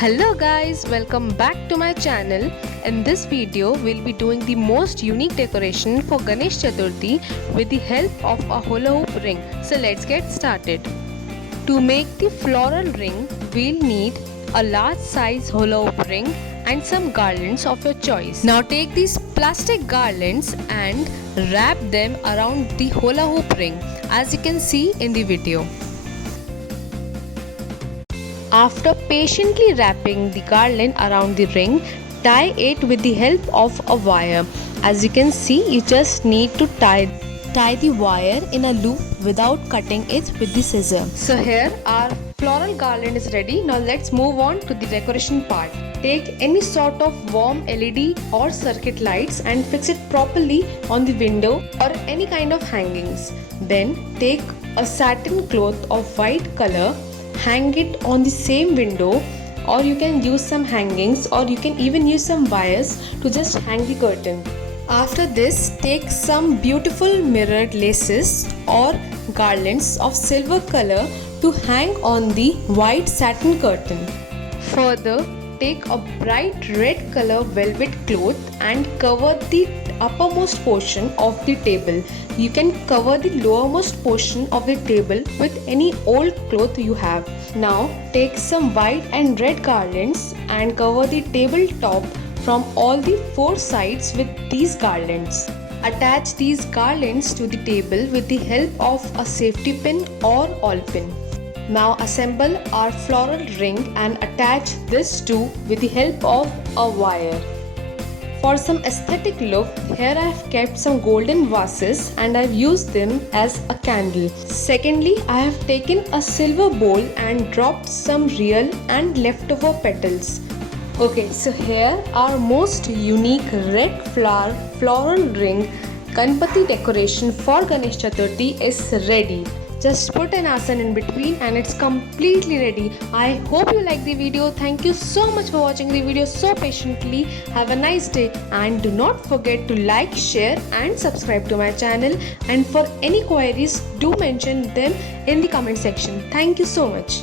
Hello guys, welcome back to my channel. In this video, we'll be doing the most unique decoration for Ganesh Chaturthi with the help of a hula hoop ring. So let's get started. To make the floral ring, we'll need a large size hula hoop ring and some garlands of your choice. Now take these plastic garlands and wrap them around the hula hoop ring as you can see in the video. After patiently wrapping the garland around the ring, tie it with the help of a wire. As you can see, you just need to tie the wire in a loop without cutting it with the scissor. So here our floral garland is ready. Now let's move on to the decoration part. Take any sort of warm LED or circuit lights and fix it properly on the window or any kind of hangings. Then take a satin cloth of white color, hang it on the same window, or you can use some hangings, or you can even use some wires to just hang the curtain. After this, take some beautiful mirrored laces or garlands of silver color to hang on the white satin curtain. Further, take a bright red color velvet cloth and cover the uppermost portion of the table. You can cover the lowermost portion of the table with any old cloth you have. Now take some white and red garlands and cover the tabletop from all the four sides with these garlands. Attach these garlands to the table with the help of a safety pin or awl pin. Now assemble our floral ring and attach this too with the help of a wire. For some aesthetic look, here I have kept some golden vases and I have used them as a candle. Secondly, I have taken a silver bowl and dropped some real and leftover petals. Okay, so here our most unique red flower floral ring Ganpati decoration for Ganesh Chaturthi is ready. Just put an asan in between and it's completely ready. I hope you like the video. Thank you so much for watching the video so patiently. Have a nice day and do not forget to like, share and subscribe to my channel. And for any queries, do mention them in the comment section. Thank you so much.